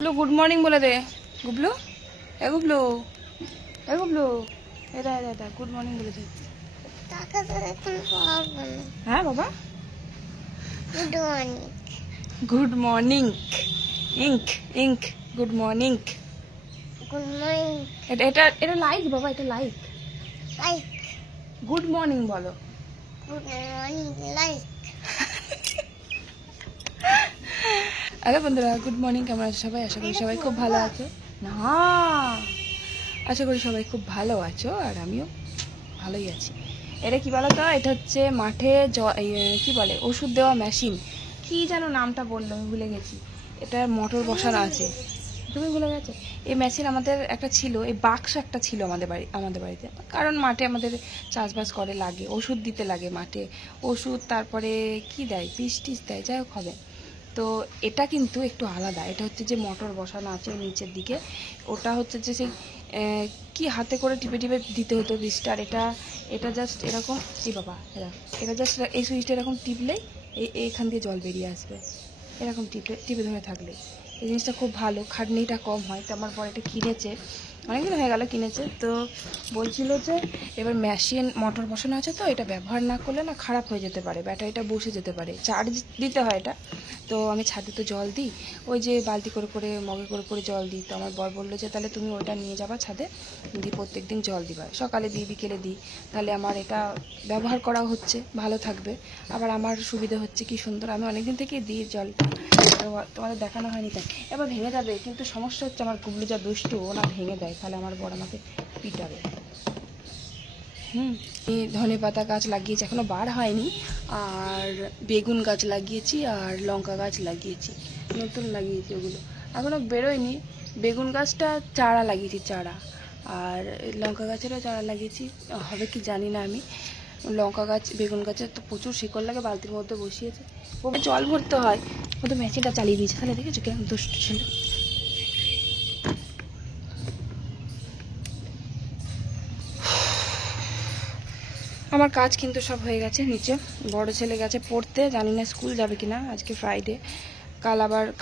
Gublu good morning বলে দে। গুবলু গুবলু গুবলু এটা এটা এটা গুড মর্নিং বলে দে। হ্যাঁ বাবা good morning ink ink good morning এটা এটা এটা লাইক বাবা, এটা লাইক লাইক গুড মর্নিং বলো। Good morning like. আরে বন্ধুরা গুড মর্নিং, কেমন আছো সবাই? আশা করি সবাই খুব ভালো আছো। না আশা করি সবাই খুব ভালো আছো, আর আমিও ভালোই আছি। এটা কি বলো তো, এটা হচ্ছে মাঠে কি বলে ওষুধ দেওয়া মেশিন, কি যেন নামটা বললো আমি ভুলে গেছি। এটা মোটর বসানো আছে, তুমি ভুলে গেছো। এই মেশিন আমাদের একটা ছিল, এই বাক্স একটা ছিল আমাদের বাড়িতে, কারণ মাঠে আমাদের চাষবাস করে লাগে, ওষুধ দিতে লাগে মাঠে ওষুধ, তারপরে কি দেয় বিষ টিষ দেয়, যাই হোক হবে। তো এটা কিন্তু একটু আলাদা, এটা হচ্ছে যে মোটর বসানো আছে নিচের দিকে, ওটা হচ্ছে যে সেই কি হাতে করে টিপে টিপে দিতে হতো বিষটা। আর এটা এটা জাস্ট এরকম, এই বাবা এটা জাস্ট এই সুইচটা এরকম টিপলেই এইখান দিয়ে জল বেরিয়ে আসবে, এরকম টিপে টিপে ধরে থাকলে। এই জিনিসটা খুব ভালো, খাটনিটা কম হয়। তো আমার পর এটা কিনেছে, অনেকদিন হয়ে গেল কিনেছে। তো বলছিল যে এবার মেশিন মোটর বসানো আছে, তো এটা ব্যবহার না করলে না খারাপ হয়ে যেতে পারে, ব্যাটারিটা বসে যেতে পারে, চার্জ দিতে হয় এটা। তো আমি ছাদে তো জল দিই, ওই যে বালতি করে করে মগে করে করে জল দিই। তো আমার বর বললো যে তাহলে তুমি ওটা নিয়ে যাবা ছাদে, দিয়ে প্রত্যেক দিন জল দিবা, সকালে দিই বিকেলে দিই, তাহলে আমার এটা ব্যবহার করা হচ্ছে, ভালো থাকবে, আবার আমার সুবিধা হচ্ছে। কি সুন্দর, আমি অনেকদিন থেকে দিই জলটা, তোমাদের দেখানো হয়নি তাই। এবার ভেঙে যাবে, কিন্তু সমস্যা হচ্ছে আমার গুবলু যা দুষ্টু, ও না ভেঙে দেয়, তাহলে আমার বর আমাকে পিটাবে। এই ধনে পাতা গাছ লাগিয়েছি, এখনো বার হয়নি। আর বেগুন গাছ লাগিয়েছি, আর লঙ্কা গাছ লাগিয়েছি, নতুন লাগিয়েছি ওগুলো, এখনো বেরোয়নি। বেগুন গাছটা চারা লাগিয়েছি, চারা। আর লঙ্কা গাছেরও চারা লাগিয়েছি, হবে কি জানি না আমি। লঙ্কা গাছ বেগুন গাছে তো প্রচুর শিকড় লাগে, বালতির মধ্যে বসিয়েছে, ওকে জল ভরতে হয়। ও তো মেশিনটা চালিয়ে দিয়েছে, তাহলে দেখেছো কেমন দুষ্ট ছিল। আমার কাজ কিন্তু সব হয়ে গেছে নিচে। বড় ছেলে গেছে পড়তে, জানি না স্কুল যাবে কিনা, আজকে ফ্রাইডে।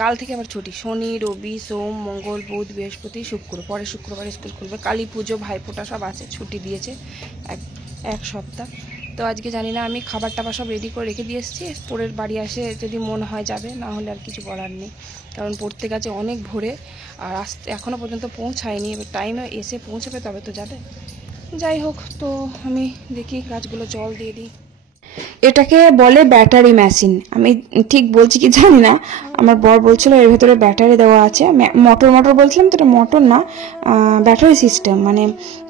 কাল থেকে আবার ছুটি, শনি রবি সোম মঙ্গল বুধ বৃহস্পতি শুক্র, পরে শুক্রবার স্কুল খুলবে। কালী পুজো ভাইফোঁটা সব আছে, ছুটি দিয়েছে এক সপ্তাহ। তো আজকে জানি না, আমি খাবার টাবার সব রেডি করে রেখে দিয়ে এসেছি, পরের বাড়ি আসে যদি মন হয় যাবে, না হলে আর কিছু করার নেই, কারণ পড়তে গেছে অনেক ভোরে, আর আসতে এখনও পর্যন্ত পৌঁছায়নি। এবার টাইমে এসে পৌঁছাবে তবে তো যাবে। যাই হোক, তো আমি দেখি গাছগুলো জল দিয়ে দিই। এটাকে বলে ব্যাটারি মেশিন, আমি ঠিক বলছি কি জানি না। আমার বর বলছিল এর ভেতরে ব্যাটারি দেওয়া আছে, মোটর বলছিলাম, তো এটা মোটর না, ব্যাটারি সিস্টেম, মানে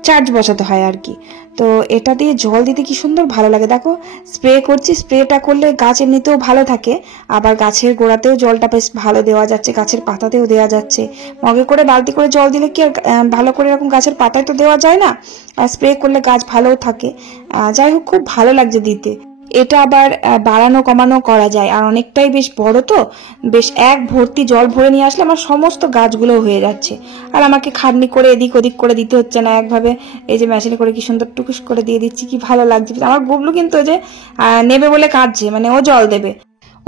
চার্জ বসাতে হয় আর কি। তো এটা দিয়ে জল দিতে কি সুন্দর ভালো লাগে, দেখো স্প্রে করছি, স্প্রেটা করলে গাছ এমনিতেও ভালো থাকে, আবার গাছের গোড়াতেও জলটা বেশ ভালো দেওয়া যাচ্ছে, গাছের পাতাতেও দেওয়া যাচ্ছে। মগে করে বালতি করে জল দিলে কি আর ভালো করে এরকম গাছের পাতায় তো দেওয়া যায় না, আর স্প্রে করলে গাছ ভালোও থাকে। যাই হোক, খুব ভালো লাগছে দিতে। এটা আবার বাড়ানো কমানো করা যায়, আর অনেকটাই বেশ বড়, তো বেশ এক ভর্তি জল ভরে নিয়ে আসলে আমার সমস্ত গাছগুলো হয়ে যাচ্ছে, আর আমাকে খাটনি করে এদিক ওদিক করে দিতে হচ্ছে না, একভাবে এই যে মেশিনে করে কি সুন্দর টুকুস করে দিয়ে দিচ্ছি, কি ভালো লাগছে। আমার গুবলু কিন্তু যে নেবে বলে কাঁদছে, মানে ও জল দেবে।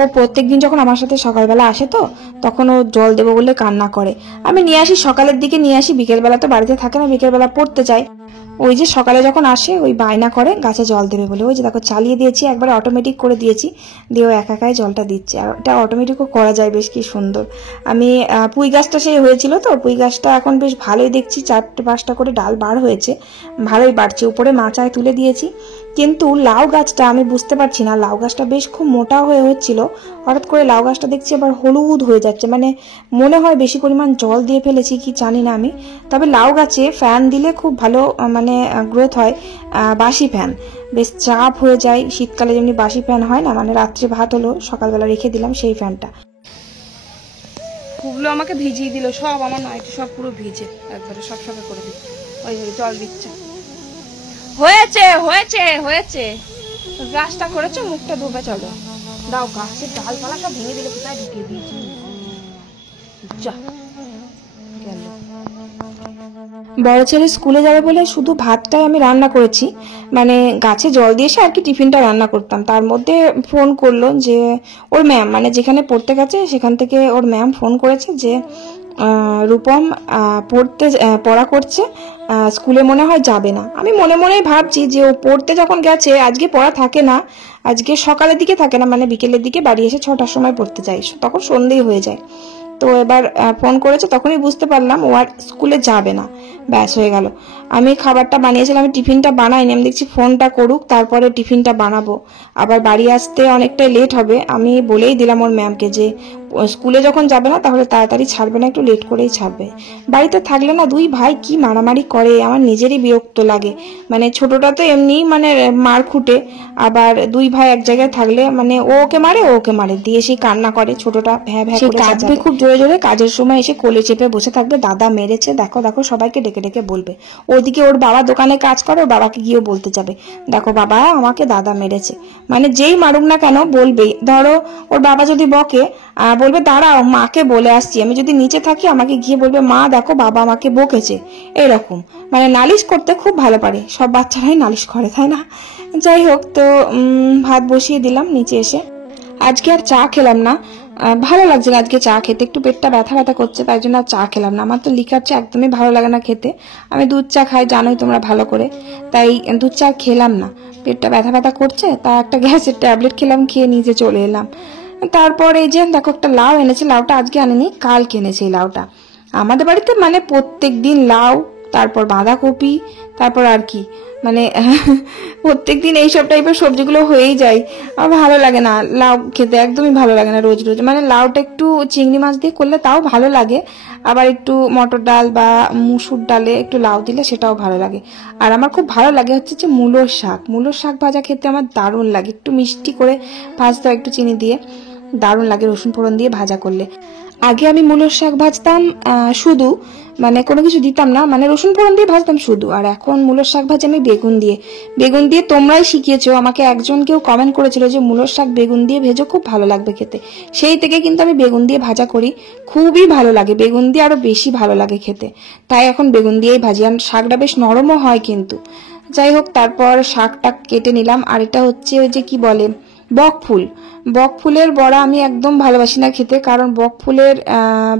ও প্রত্যেকদিন যখন আমার সাথে সকালবেলা আসে, তো তখন ও জল দেবো বলে কান্না করে। আমি নিয়ে আসি, সকালের দিকে নিয়ে আসি, বিকেলবেলা তো বাড়িতে থাকে না, বিকেলবেলা পড়তে চাই। ওই যে সকালে যখন আসে ওই বায়না করে গাছে জল দেবে বলে, ওই যে দেখো চালিয়ে দিয়েছি, একবার অটোমেটিক করে দিয়েছি, দিয়ে ও একাই জলটা দিচ্ছে, আর এটা অটোমেটিকও করা যায়, বেশ কি সুন্দর। আমি পুঁই গাছটা সেই হয়েছিল, তো পুঁই গাছটা এখন বেশ ভালোই দেখছি, 4-5টা করে ডাল বার হয়েছে, ভালোই বাড়ছে, উপরে মাচায় তুলে দিয়েছি। কিন্তু লাউ গাছটা আমি বুঝতে পারছি না, লাউ গাছটা বেশ খুব মোটা হয়ে হচ্ছিল, হঠাৎ করে লাউ গাছটা দেখছি আবার হলুদ হয়ে যাচ্ছে, মানে মনে হয় বেশি পরিমাণ জল দিয়ে ফেলেছি কি জানি না আমি। তবে লাউ গাছে ফ্যান দিলে খুব ভালো মানে গ্রোথ হয়, বাসি ফ্যান বেশ চাপ হয়ে যায়, শীতকালে যেমনি বাসি ফ্যান হয় না, মানে রাত্রে ভাত হলো সকালবেলা রেখে দিলাম সেই ফ্যানটা। গুবলু আমাকে ভিজিয়ে দিল সব, আমার নাইটি সব পুরো ভিজে, একবারে সব সবে করে দিল, ওই জল দিচ্ছে। হয়েছে হয়েছে হয়েছে, গাছটা করেছো, মুখটা ধোবে, চলো দাও। গাছের ডালপালা সব ভেঙে দিলে, কোথায় ঢুকিয়ে দিয়েছি, যা গেল। বড় ছেলে স্কুলে যাবে বলে শুধু ভাতটাই আমি রান্না করেছি, মানে গাছে জল দিয়ে এসে আর কি টিফিনটা রান্না করতাম। তার মধ্যে ফোন করলো যে ওর ম্যাম, মানে যেখানে পড়তে গেছে সেখান থেকে ওর ম্যাম ফোন করেছে যে রূপম পড়া করছে, স্কুলে মনে হয় যাবে না। আমি মনে মনেই ভাবছি যে ও পড়তে যখন গেছে আজকে পড়া থাকে না, আজকে সকালের দিকে থাকে না, মানে বিকেলের দিকে বাড়ি এসে 6টার সময় পড়তে যায়, তখন সন্ধেই হয়ে যায়। তো এবার ফোন করেছে, তখনই বুঝতে পারলাম ও আর স্কুলে যাবে না। ব্যাস হয়ে গেল। আমি খাবারটা বানিয়েছিলাম, আমি টিফিনটা বানাইনি, আমি দেখছি ফোনটা করুক তারপরে টিফিনটা বানাবো। আবার বাড়ি আসতে অনেকটাই লেট হবে, আমি বলেই দিলাম ওর ম্যামকে যে স্কুলে যখন যাবে না তাহলে তাড়াতাড়ি ছাড়বে না, একটু লেট করেই ছাড়বে। বাড়িতে থাকলে না দুই ভাই কি মারামারি করে, আমার নিজেরই বিরক্ত লাগে। মানে ছোটটা তো এমনি মানে মার খুঁটে, আবার দুই ভাই এক জায়গায় থাকলে মানে ও ওকে মারে ও ওকে মারে, দিয়ে সেই কান্না করে, ছোটটা ভ্যাঁ ভ্যাঁ করে কাঁদবে খুব জোরে জোরে। কাজের সময় এসে কোলে চেপে বসে থাকবে, দাদা মেরেছে, দেখো দেখো সবাইকে ডেকে ডেকে বলবে। ওইদিকে ওর বাবা দোকানে কাজ করে, ওর বাবাকে গিয়েও বলতে যাবে, দেখো বাবা আমাকে দাদা মেরেছে। মানে যেই মারুক না কেন বলবেই। ধরো ওর বাবা যদি বকে, বলবে দাঁড়াও মাকে বলে আসছি। আমি যদি নিচে থাকি আমাকে গিয়ে বলবে মা দেখো বাবা আমাকে বকেছে, এরকম। মানে নালিশ করতে খুব ভালো পারে, সব বাচ্চারাই নালিশ করে তাই না। যাই হোক, তো ভাত বসিয়ে দিলাম নিচে এসে। আজকে আর চা খেলাম না, ভালো লাগছে না আজকে চা খেতে, একটু পেটটা ব্যথা ব্যথা করছে, তাই জন্য আর চা খেলাম না। আমার তো লিকার চা একদমই ভালো লাগে না খেতে, আমি দুধ চা খাই জানোই তোমরা ভালো করে, তাই দুধ চা খেলাম না। পেটটা ব্যথা ব্যথা করছে, তা একটা গ্যাসের ট্যাবলেট খেলাম, খেয়ে নিচে চলে এলাম। তারপর এই যে দেখো একটা লাউ এনেছে, লাউটা আজকে আনেনি, কালকে এনেছে এই লাউটা। আমাদের বাড়িতে মানে প্রত্যেক দিন লাউ, তারপর বাঁধাকপি, তারপর আর কি মানে প্রত্যেকদিন এইসব টাইপের সবজিগুলো হয়েই যায়। আমার ভালো লাগে না লাউ খেতে, একদমই ভালো লাগে না রোজ রোজ। মানে লাউটা একটু চিংড়ি মাছ দিয়ে করলে তাও ভালো লাগে, আবার একটু মটর ডাল বা মুসুর ডালে একটু লাউ দিলে সেটাও ভালো লাগে। আর আমার খুব ভালো লাগে হচ্ছে যে মূলোর শাক, মূলোর শাক ভাজা খেতে আমার দারুণ লাগে, একটু মিষ্টি করে ভাজতে হয় একটু চিনি দিয়ে, দারুণ লাগে রসুন ফোড়ন দিয়ে ভাজা করলে। আগে আমি মূলোর শাক ভাজতাম শুধু, মানে কোনো কিছু দিতাম না, মানে রসুন ফোড়ন দিয়ে ভাজতাম শুধু। আর এখন মূলোর শাক ভাজি আমি বেগুন দিয়ে। বেগুন দিয়ে তোমরাই শিখিয়েছো আমাকে, একজন কেউ কমেন্ট করেছিল যে মূলোর শাক বেগুন দিয়ে ভেজো, খুব ভালো লাগবে খেতে। সেই থেকে কিন্তু আমি বেগুন দিয়ে ভাজা করি, খুবই ভালো লাগে, বেগুন দিয়ে আরো বেশি ভালো লাগে খেতে, তাই এখন বেগুন দিয়েই ভাজি। আর শাকটা বেশ নরমও হয় কিন্তু। যাই হোক, তারপর শাকটা কেটে নিলাম। আর এটা হচ্ছে ওই যে কি বলে বকফুল, বকফুলের বড়া আমি একদম ভালোবাসি না খেতে, কারণ বকফুলের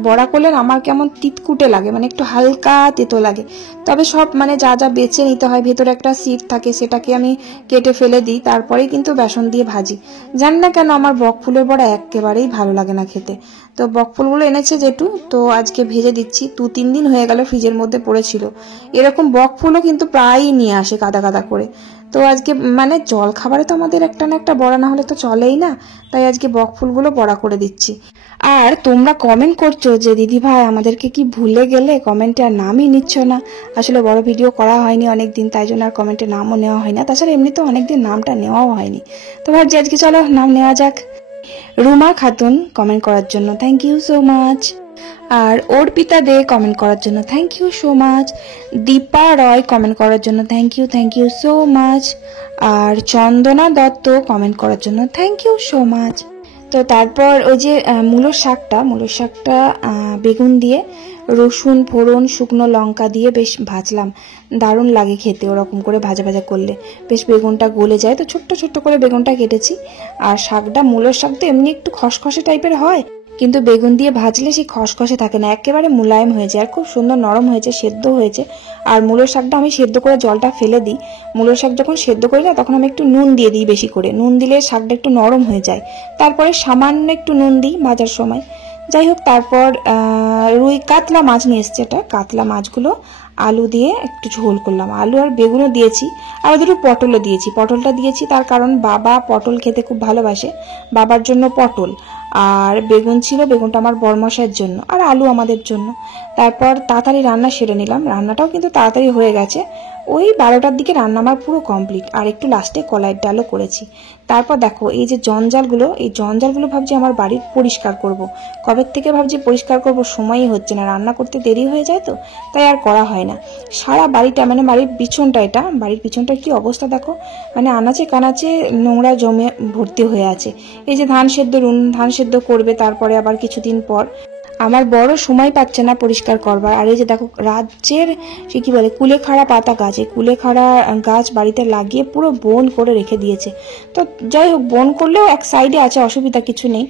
বড়া করলে আমার কেমন তিতকুটে লাগে, মানে একটু হালকা তেতো লাগে। তবে সব মানে যা যা বেছে নিতে হয়, ভেতরে একটা সিড থাকে সেটাকে আমি কেটে ফেলে দিই, তারপরেই কিন্তু বেসন দিয়ে ভাজি। জানি না কেন আমার বকফুলের বড়া একেবারেই ভালো লাগে না খেতে। তো বকফুলগুলো এনেছে যেটু, তো আজকে ভেজে দিচ্ছি। 2-3 দিন হয়ে গেল ফ্রিজের মধ্যে পড়েছিল। এরকম বকফুলও কিন্তু প্রায়ই নিয়ে আসে কাদা কাদা করে। তো আজকে মানে জল খাবারে তো আমাদের একটা না একটা বড়া না হলে তো চলেই না, তাই আজকে বকফুলগুলো বড়া করে দিচ্ছি। আর তোমরা কমেন্ট করছো যে দিদি ভাই আমাদেরকে কি ভুলে গেলে, কমেন্টে আর নামই নিচ্ছ না। আসলে বড় ভিডিও করা হয়নি অনেকদিন, তাই জন্য আর কমেন্টে নামও নেওয়া হয় না, তাছাড়া এমনিতেও অনেকদিন নামটা নেওয়াও হয়নি। তো ভাবছি আজকে চলো নাম নেওয়া যাক। রুমা খাতুন কমেন্ট করার জন্য থ্যাংক ইউ সো মাচ। আর অর্পিতা দে কমেন্ট করার জন্য thank you so much. Dipa Roy comment করার জন্য থ্যাংক ইউ সো মাচ। আর চন্দনা দত্ত কমেন্ট করার জন্য থ্যাংক ইউ সো মাচ। তো তারপর ওই যে মূলোর শাকটা বেগুন দিয়ে রসুন ফোড়ন শুকনো লঙ্কা দিয়ে বেশ ভাজলাম, দারুণ লাগে খেতে ওরকম করে ভাজা ভাজা করলে, বেশ বেগুনটা গলে যায়। তো ছোট্ট ছোট্ট করে বেগুনটা কেটেছি। আর শাকটা মূলোর শাক তো এমনি একটু খসখসে টাইপের হয়, কিন্তু বেগুন দিয়ে ভাজলে সেই খসখসে থাকে না, একেবারে মুলায়ম হয়েছে আর খুব সুন্দর নরম হয়েছে, সেদ্ধ হয়েছে। আর মূলোর শাকটা আমি সেদ্ধ করে জলটা ফেলে দিই। মূলোর শাক যখন সেদ্ধ করি না তখন আমি একটু নুন দিয়ে দিই, বেশি করে নুন দিলে শাকটা একটু নরম হয়ে যায়। তারপরে সামান্য একটু নুন দিই ভাজার সময়। যাই হোক, তারপর রুই কাতলা মাছ নিয়ে এসছে, এটা কাতলা মাছগুলো আলু দিয়ে একটু ঝোল করলাম, আলু আর বেগুনও দিয়েছি, আর দুটো পটলও দিয়েছি। পটলটা দিয়েছি তার কারণ বাবা পটল খেতে খুব ভালোবাসে, বাবার জন্য পটল। আর বেগুন ছিল, বেগুনটা আমার বরমশাইয়ের জন্য, আর আলু আমাদের জন্য। তারপর তাড়াতাড়ি রান্না সেরে নিলাম, রান্নাটাও কিন্তু তাড়াতাড়ি হয়ে গেছে। ওই 12টার দিকে রান্না আমার পুরো কমপ্লিট, আর একটু লাস্টে কলাইয়ের ডালও করেছি। তারপর দেখো এই যে জঞ্জালগুলো ভাবছি আমার বাড়ির পরিষ্কার করব। কবে থেকে ভাবছি পরিষ্কার করব, সময়ই হচ্ছে না, রান্না করতে দেরি হয়ে যায় তো, তাই আর করা হয় না। সারা বাড়িটা মানে বাড়ির পিছনটা কি অবস্থা দেখো, মানে আনাচে কানাচে নোংরা জমে ভর্তি হয়ে আছে। এই যে ধান সেদ্ধ করবে তারপরে আবার কিছুদিন পর, আমার বড় সময় পাচ্ছে না পরিষ্কার করবার। আর এই যে দেখো রাজ্যের সে কি বলে কুলেখাড়া পাতা গাছ, এই কুলেখাড়া গাছ বাড়িতে লাগিয়ে পুরো বন করে রেখে দিয়েছে। তো যাই হোক, বন করলেও এক সাইডে আছে, অসুবিধা কিছু নেই।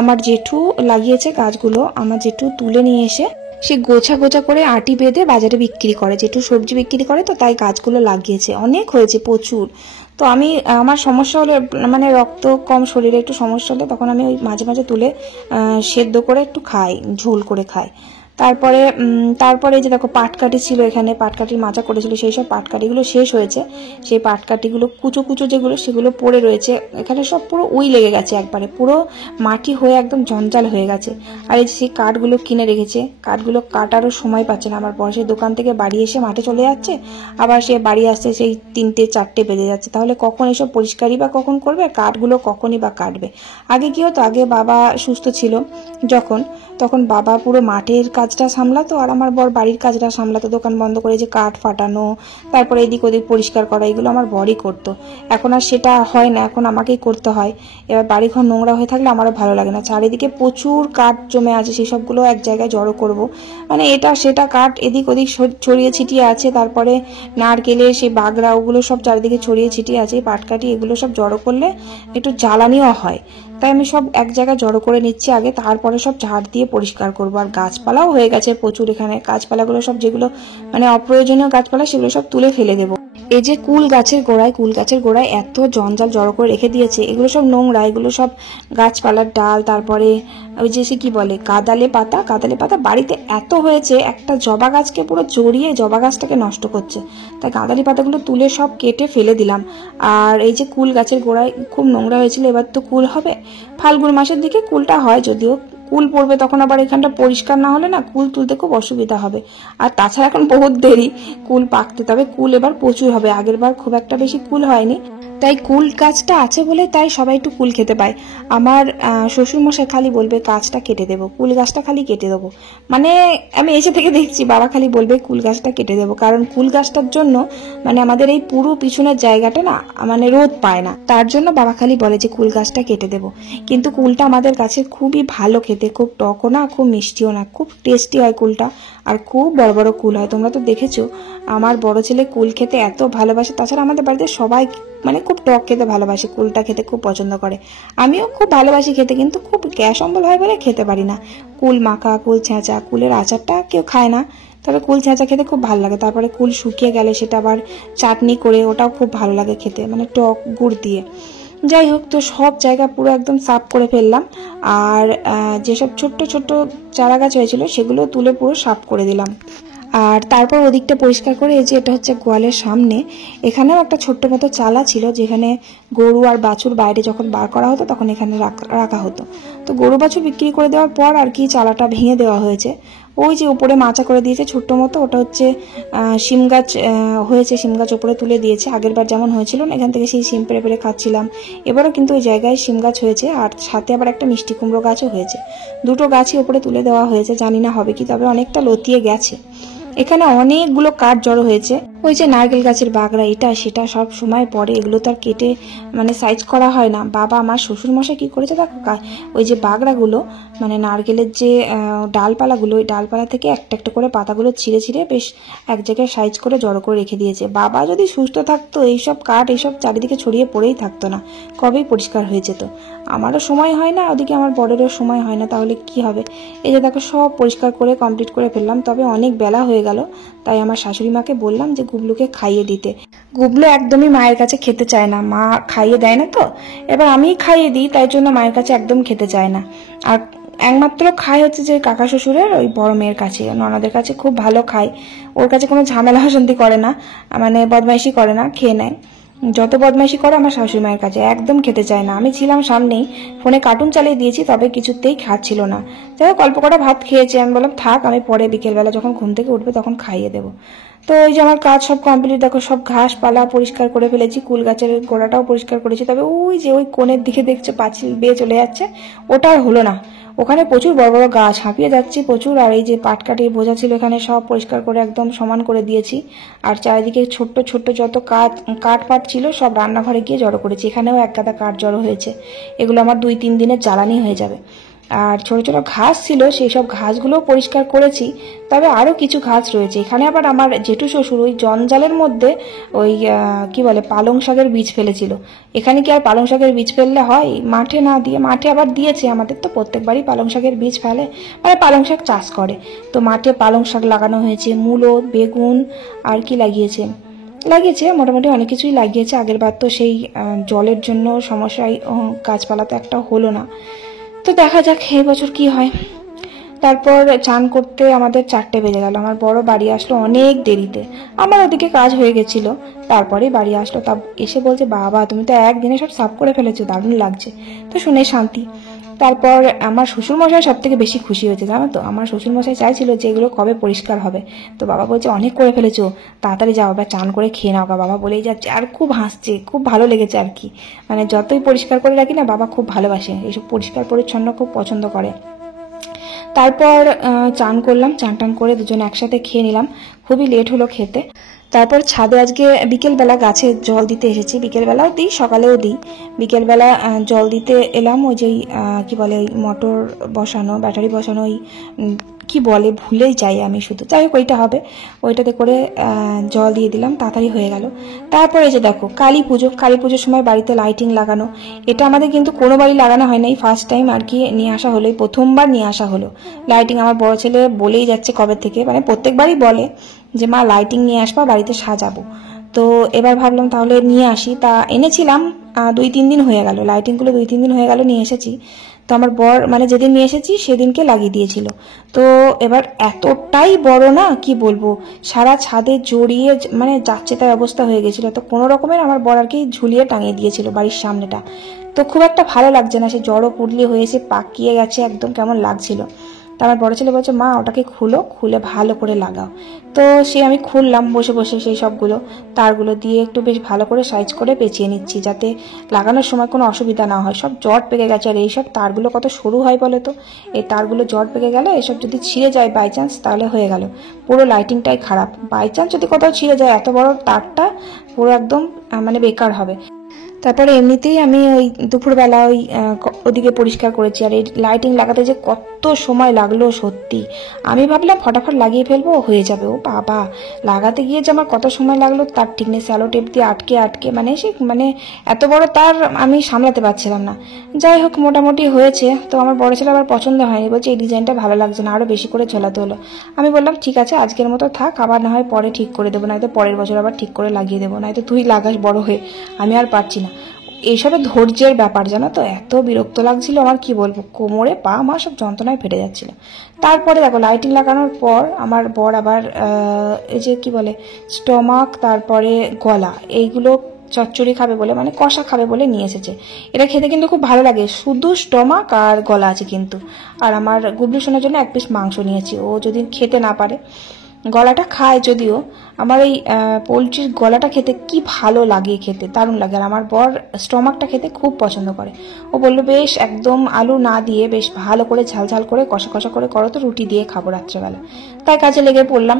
আমার জেঠু লাগিয়েছে গাছগুলো, আমার জেঠু তুলে নিয়ে এসে সে গোছা গোছা করে আটি বেঁধে বাজারে বিক্রি করে, জেঠু সবজি বিক্রি করে, তো তাই গাছগুলো লাগিয়েছে, অনেক হয়েছে প্রচুর। তো আমি আমার সমস্যা হলে, মানে রক্ত কম, শরীরে একটু সমস্যা হলে তখন আমি ওই মাঝে মাঝে তুলে সেদ্ধ করে একটু খাই, ঝোল করে খাই। তারপরে যে দেখো পাটকাঠি ছিল, এখানে পাটকাঠির মাচা করেছিল, সেই সব পাটকাঠিগুলো শেষ হয়েছে। সেই পাটকাঠিগুলো কুচো কুচো যেগুলো, সেগুলো পড়ে রয়েছে এখানে, সব পুরো উই লেগে গেছে, একবারে পুরো মাটি হয়ে একদম জঞ্জাল হয়ে গেছে। আর এই যে সেই কাঠগুলো কিনে রেখেছে, কাঠগুলো কাটারও সময় পাচ্ছে না আমার বর, সেই দোকান থেকে বাড়ি এসে মাঠে চলে যাচ্ছে, আবার সে বাড়ি আসতে সেই 3টে 4টে বেজে যাচ্ছে। তাহলে কখন এসব পরিষ্কারই বা কখন করবে, কাঠগুলো কখনই বা কাটবে। আগে কি হতো, আগে বাবা সুস্থ ছিল যখন, তখন বাবা পুরো মাঠের কাজটা সামলাতো আর আমার বর বাড়ির কাজটা সামলাতো, দোকান বন্ধ করে যে কাঠ ফাটানো, তারপরে এদিক ওদিক পরিষ্কার করা, এগুলো আমার বরই করতো। এখন আর সেটা হয় না, এখন আমাকেই করতে হয়। এবার বাড়িঘর নোংরা হয়ে থাকলে আমারও ভালো লাগে না। চারিদিকে প্রচুর কাঠ জমে আছে, সেই সবগুলো এক জায়গায় জড়ো করব, মানে এটা সেটা কাঠ এদিক ওদিক ছড়িয়ে ছিটিয়ে আছে। তারপরে নারকেলের সেই বাগড়া, ওগুলো সব চারিদিকে ছড়িয়ে ছিটিয়ে আছে, পাটকাঠি, এগুলো সব জড়ো করলে একটু জ্বালানিও হয়। তাই আমি সব এক জায়গায় জড়ো করে নিচ্ছি আগে, তারপরে সব ঝাড় দিয়ে পরিষ্কার করবো। আর গাছপালাও হয়ে গেছে প্রচুর এখানে, গাছপালাগুলো সব যেগুলো মানে অপ্রয়োজনীয় গাছপালা, সেগুলো সব তুলে ফেলে দেবো। এই যে কুল গাছের গোড়ায় এত জঞ্জাল জড়ো করে রেখে দিয়েছে, এগুলো সব নোংরা, এগুলো সব গাছপালার ডাল, তারপরে ওই যে সে কি বলে কাদালে পাতা বাড়িতে এত হয়েছে, একটা জবা গাছকে পুরো জড়িয়ে জবা গাছটাকে নষ্ট করছে। তাই কাদালি পাতাগুলো তুলে সব কেটে ফেলে দিলাম। আর এই যে কুল গাছের গোড়ায় খুব নোংরা হয়েছিল, এবার তো কুল হবে, ফাল্গুন মাসের দিকে কুলটা হয়, যদিও কুল পড়বে তখন আবার এখানটা পরিষ্কার না হলে না কুল তুলতে খুব অসুবিধা হবে। আর তাছাড়া এখন বহুত দেরি কুল পাকতে, তবে কুল এবার প্রচুর হবে, আগের বার খুব একটা বেশি কুল হয়নি, তাই কুল গাছটা আছে বলে তাই সবাই একটু কুল খেতে পায়। আমার শ্বশুরমশাই খালি বলবে গাছটা কেটে দেবো, কুল গাছটা খালি কেটে দেবো, মানে আমি এসে থেকে দেখছি বাবা খালি বলবে কুল গাছটা কেটে দেবো, কারণ কুল গাছটার জন্য মানে আমাদের এই পুরো পিছনের জায়গাটা না মানে রোদ পায় না, তার জন্য বাবা খালি বলে যে কুল গাছটা কেটে দেবো। কিন্তু কুলটা আমাদের কাছে খুবই ভালো খেতে, খুব টকও না, খুব মিষ্টিও না, খুব টেস্টি হয় কুলটা, আর খুব বড় বড় কুল হয়। তোমরা তো দেখেছো আমার বড় ছেলে কুল খেতে এত ভালোবাসে, তাছাড়া আমাদের বাড়িতে সবাই মানে খুব টক খেতে ভালোবাসে, কুলটা খেতে খুব পছন্দ করে, আমিও খুব ভালোবাসি খেতে, কিন্তু খুব গ্যাস অম্বল হয় বলে খেতে পারি না। কুল মাখা, কুল ছেঁচা, কুলের আচারটা কেউ খায় না, তবে কুল ছেঁচা খেতে খুব ভালো লাগে। তারপরে কুল শুকিয়ে গেলে সেটা আবার চাটনি করে, ওটাও খুব ভালো লাগে খেতে, মানে টক গুড় দিয়ে। যাই হোক, তো সব জায়গা পুরো একদম সাফ করে ফেললাম, আর যেসব ছোট্ট ছোট্ট চারা গাছ হয়েছিল সেগুলো তুলে পুরো সাফ করে দিলাম। আর তারপর ওদিকটা পরিষ্কার করে, এই যে এটা হচ্ছে গোয়ালের সামনে, এখানেও একটা ছোট্ট মতো চালা ছিল, যেখানে গরু আর বাছুর বাইরে যখন বার করা হতো তখন এখানে রাখা হতো। তো গরু বাছুর বিক্রি করে দেওয়ার পর আর কি চালাটা ভেঙে দেওয়া হয়েছে। ওই যে উপরে মাচা করে দিয়েছে ছোট্ট মতো, ওটা হচ্ছে শিম গাছ হয়েছে, শিম গাছ উপরে তুলে দিয়েছে, আগের বার যেমন হয়েছিল না, এখান থেকে সেই শিম পেরে পেরে খাচ্ছিলাম। এবারও কিন্তু ওই জায়গায় শিম গাছ হয়েছে, আর সাথে আবার একটা মিষ্টি কুমড়ো গাছও হয়েছে, দুটো গাছই উপরে তুলে দেওয়া হয়েছে, জানি না হবে কি, তবে অনেকটা লতিয়ে গেছে। এখানে অনেকগুলো কাঠ জড়ো হয়েছে, ওই যে নারকেল গাছের বাগড়া, এটা সেটা সব সময় পরে, এগুলো তো আর কেটে মানে সাইজ করা হয় না। বাবা আমার শ্বশুর মশাই কি করেছে দেখো, ওই যে বাগড়াগুলো মানে নারকেলের যে ডালপালাগুলো, ওই ডালপালা থেকে একটা একটা করে পাতাগুলো ছিঁড়ে ছিঁড়ে বেশ এক জায়গায় সাইজ করে জড়ো করে রেখে দিয়েছে। বাবা যদি সুস্থ থাকতো এইসব কাঠ এইসব চারিদিকে ছড়িয়ে পড়েই থাকতো না, কবেই পরিষ্কার হয়ে যেত। আমারও সময় হয় না, ওদিকে আমার বরেরও সময় হয় না, তাহলে কি হবে। এই যে দেখো সব পরিষ্কার করে কমপ্লিট করে ফেললাম, তবে অনেক বেলা হয়ে গেল, তাই আমার শাশুড়ি মাকে বললাম যে গুবলুকে খাইয়ে দিতে। গুবলু একদমই মায়ের কাছে খেতে চায় না, মা খাইয়ে দেয় না, তো এবার আমিই খাইয়ে দিই, তাই জন্য মায়ের কাছে একদম খেতে চায় না। আর একমাত্র খায় হচ্ছে যে কাকা শ্বশুরের ওই বড় মেয়ের কাছে, ননদের কাছে খুব ভালো খায়, ওর কাছে কোনো ঝামেলা অশান্তি করে না, মানে বদমাইশি করে না, খেয়ে নেয়। যত বদমাইশি করে আমার শাশুড়ি মায়ের কাছে, একদম খেতে চায় না। আমি ছিলাম সামনেই, ফোনে কার্টুন চালিয়ে দিয়েছি, তবে কিছুতেই খাচ্ছিল না। যাই হোক অল্প কটা ভাত খেয়েছে, আমি বললাম থাক, আমি পরে বিকেলবেলা যখন ঘুম থেকে উঠবে তখন খাইয়ে দেবো। তো ওই যে আমার কাজ সব কমপ্লিট, দেখো সব ঘাস পালা পরিষ্কার করে ফেলেছি, কুল গাছের গোড়াটাও পরিষ্কার করেছি, তবে ওই যে ওই কোণের দিকে দেখছো পাঁচিল বেয়ে চলে যাচ্ছে, ওটা আর হলো না। ওখানে প্রচুর বড় বড় গাছ, হাঁপিয়ে যাচ্ছি প্রচুর। আর এই যে পাটকাঠি বোঝা ছিল এখানে, সব পরিষ্কার করে একদম সমান করে দিয়েছি। আর চারিদিকে ছোট্ট ছোট্ট যত কাঠ পাট ছিল সব রান্নাঘরে গিয়ে জড়ো করেছি, এখানেও এক গাদা কাঠ জড়ো হয়েছে, এগুলো আমার 2-3 দিনের জ্বালানি হয়ে যাবে। আর ছোট ছোট ঘাস ছিল, সেই সব ঘাসগুলো পরিষ্কার করেছি। তবে আরও কিছু ঘাস রয়েছে এখানে। আবার আমার জেঠু শ্বশুর ওই জঞ্জালের মধ্যে ওই কি বলে পালং শাকের বীজ ফেলেছিল। এখানে কি আর পালং শাকের বীজ ফেললে হয়? মাঠে না দিয়ে, মাঠে আবার দিয়েছে, আমাদের তো প্রত্যেকবারই পালং শাকের বীজ ফেলে, মানে পালং শাক চাষ করে। তো মাঠে পালং শাক লাগানো হয়েছে, মূলো, বেগুন, আর কি লাগিয়েছে মোটামুটি অনেক কিছুই লাগিয়েছে। আগের বার তো সেই জলের জন্য সমস্যায় গাছপালা তো একটা হলো না। তো দেখা যাক এই বছর কি হয়। তারপর চান করতে আমাদের 4টে বেজে গেল। আমার বড় বাড়ি আসলো অনেক দেরিতে, আমার ওদিকে কাজ হয়ে গেছিল, তারপরে বাড়ি আসলো। তা এসে বলছে, বাবা তুমি তো একদিনে সব সাফ করে ফেলেছো, দারুণ লাগছে। তো শুনে শান্তি। তারপর আমার শ্বশুরমশাই সব থেকে বেশি খুশি হয়েছে, জানো তো। আমার শ্বশুরমশাই চাইছিল যে এগুলো কবে পরিষ্কার হবে। তো বাবা বলছে, অনেক করে ফেলেছো, তাড়াতাড়ি যাও, বাবা চান করে খেয়ে নাও। বাবা বলেই যাচ্ছে, আর খুব হাসছে, খুব ভালো লেগেছে আর কি। মানে যতই পরিষ্কার করে রাখি না, বাবা খুব ভালোবাসে এইসব পরিষ্কার পরিচ্ছন্ন, খুব পছন্দ করে। তারপর চান করলাম, চান টান করে দুজনে একসাথে খেয়ে নিলাম। খুবই লেট হলো খেতে। তারপর ছাদে আজকে বিকেলবেলা গাছে জল দিতে এসেছি। বিকেলবেলাও দিই, সকালেও দিই। বিকেলবেলা জল দিতে এলাম। ওই যেই কি বলে মোটর বসানো, ব্যাটারি বসানো, ওই কি বলে ভুলেই যাই আমি শুধু, যাই হোক ওইটা হবে, ওইটাতে করে জল দিয়ে দিলাম, তাড়াতাড়ি হয়ে গেল। তারপরে যে দেখো কালী পুজোর সময় বাড়িতে লাইটিং লাগানো। এটা আমাদের কিন্তু কোনো বাড়ি লাগানো হয় নাই, ফার্স্ট টাইম আর কি নিয়ে আসা হলো, প্রথমবার নিয়ে আসা হলো লাইটিং। আমার বড় ছেলে বলেই যাচ্ছে কবে থেকে, মানে প্রত্যেকবারই বলে যে মা লাইটিং নিয়ে আসবা, বাড়িতে সাজাবো। তো এবার ভাবলাম তাহলে নিয়ে আসি। তা এনেছিলাম 2-3 দিন হয়ে গেল, লাইটিংগুলো 2-3 দিন হয়ে গেল নিয়ে এসেছি। তো আমার বর মানে যেদিন নিয়ে এসেছি সেদিনকে লাগিয়ে দিয়েছিল। তো এবার এতটাই বড় না, কি বলবো, সারা ছাদে জড়িয়ে মানে যাচ্ছে তাই অবস্থা হয়ে গেছিল। তো কোনো রকমের আমার বর আর কি ঝুলিয়ে টাঙিয়ে দিয়েছিল বাড়ির সামনেটা। তো খুব একটা ভালো লাগছে না, সে জড়ো পুড়লি হয়েছে, পাকিয়ে গেছে একদম, কেমন লাগছিল। তা আমার বড় ছেলে বলছে, মা ওটাকে খুলে ভালো করে লাগাও। তো আমি খুললাম বসে বসে, সেই সবগুলো তারগুলো দিয়ে একটু বেশ ভালো করে সাইজ করে পেঁচিয়ে নিচ্ছি, যাতে লাগানোর সময় কোনো অসুবিধা না হয়। সব জট পেকে গেছে, আর এইসব তারগুলো কত সরু হয় বলে তো, এই তারগুলো জট পেকে গেলে এসব যদি ছিঁড়ে যায় বাই চান্স, তাহলে হয়ে গেল, পুরো লাইটিংটাই খারাপ। বাই চান্স যদি কোথাও ছিঁড়ে যায়, এত বড় তারটা পুরো একদম মানে বেকার হবে। তারপরে এমনিতেই আমি ওই দুপুরবেলা ওদিকে পরিষ্কার করেছি। আর এই লাইটিং লাগাতে যে কত সময় লাগলো সত্যি, আমি ভাবলাম ফটাফট লাগিয়ে ফেলবো, হয়ে যাবে। ও বাবা, লাগাতে গিয়ে যে আমার কত সময় লাগলো তার ঠিক নেই। স্যালো টেপ দিয়ে আটকে মানে এত বড় তার আমি সামলাতে পারছিলাম না। যাই হোক মোটামুটি হয়েছে। তো আমার বড় ছেলে আবার পছন্দ হয়নি, বলছে এই ডিজাইনটা ভালো লাগছে না, আরও বেশি করে ঝোলাতে হলো। আমি বললাম ঠিক আছে, আজকের মতো থাক, আবার না হয় পরে ঠিক করে দেবো, নয়তো পরের বছর আবার ঠিক করে লাগিয়ে দেবো, নয়তো তুই লাগাস বড় হয়ে, আমি আর পারছি না। এইসবে ধৈর্যের ব্যাপার, জানো তো। এত বিরক্ত লাগছিল আমার, কি বলবো, কোমরে পা মা সব যন্ত্রণায় ফেটে যাচ্ছিল। তারপরে দেখো লাইটিং লাগানোর পর আমার বর আবার এই যে কি বলে স্টমাক, তারপরে গলা, এইগুলো চচ্চড়ি খাবে বলে, মানে কষা খাবে বলে নিয়ে এসেছে। এটা খেতে কিন্তু খুব ভালো লাগে, শুধু স্টমাক আর গলা আছে কিন্তু। আর আমার গুবলু সোনার জন্য 1 পিস মাংস নিয়েছি, ও যদি খেতে না পারে। গলাটা খায় যদিও, আমার এই পোলট্রির গলাটা খেতে কি ভালো লাগে, খেতে দারুণ লাগে। আর আমার বর স্টমাকটা খেতে খুব পছন্দ করে। ও বললো বেশ একদম আলু না দিয়ে বেশ ভালো করে ঝাল করে কষা করে করো, তো রুটি দিয়ে খাবো রাত্রেবেলা। তাই কাজে লেগে পড়লাম।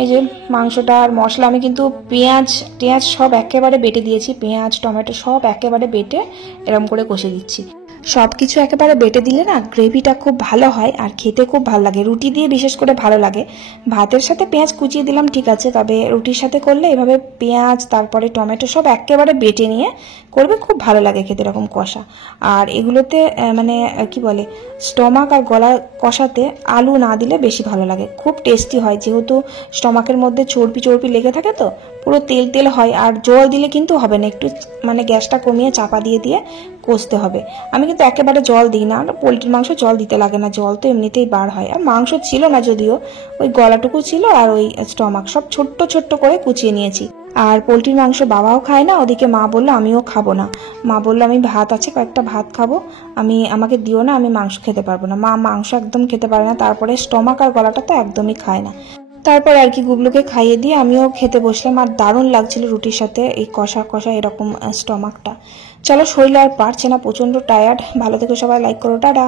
এই যে মাংসটা আর মশলা, আমি কিন্তু পেঁয়াজ সব একেবারে বেটে দিয়েছি, পেঁয়াজ টমেটো সব একেবারে বেটে এরম করে কষে দিচ্ছি। সব কিছু একেবারে বেটে দিলে না গ্রেভিটা খুব ভালো হয়, আর খেতে খুব ভালো লাগে, রুটি দিয়ে বিশেষ করে ভালো লাগে। ভাতের সাথে পেঁয়াজ কুচিয়ে দিলাম ঠিক আছে, তবে রুটির সাথে করলে এভাবে পেঁয়াজ তারপরে টমেটো সব একেবারে বেটে নিয়ে করবে, খুব ভালো লাগে খেতে এরকম কষা। আর এগুলোতে মানে কি বলে স্টমাক আর গলা কষাতে আলু না দিলে বেশি ভালো লাগে, খুব টেস্টি হয়, যেহেতু স্টমাকের মধ্যে চর্বি লেগে থাকে, তো পুরো তেল হয়। আর জল দিলে কিন্তু হবে না, একটু মানে গ্যাসটা কমিয়ে চাপা দিয়ে কষতে হবে। আমি কিন্তু একেবারে জল দিই না, পোলট্রির মাংস জল দিতে লাগে না, জল তো এমনিতেই বার হয়। আর মাংস ছিল না যদিও, ওই গলাটুকু ছিল আর ওই স্টমাক সব ছোট্ট করে কুচিয়ে নিয়েছি। আর পোলট্রির মাংস বাবাও খায় না, ওদিকে মা বললো আমিও খাবো না। মা বললো আমি ভাত আছে কয়েকটা ভাত খাবো, আমাকে দিও না, আমি মাংস খেতে পারবো না। মা মাংস একদম খেতে পারে না, তারপরে স্টমাক আর গলাটা তো একদমই খায় না। তারপর আর কি গুবলুকে খাইয়ে দিয়ে আমিও খেতে বসলাম। আর দারুণ লাগছিল রুটির সাথে এই কষা এরকম স্টমাকটা। চলো, শরীর আর পারছে না, প্রচন্ড টায়ার্ড। ভালো থেকো সবাই, লাইক করো, টাটা।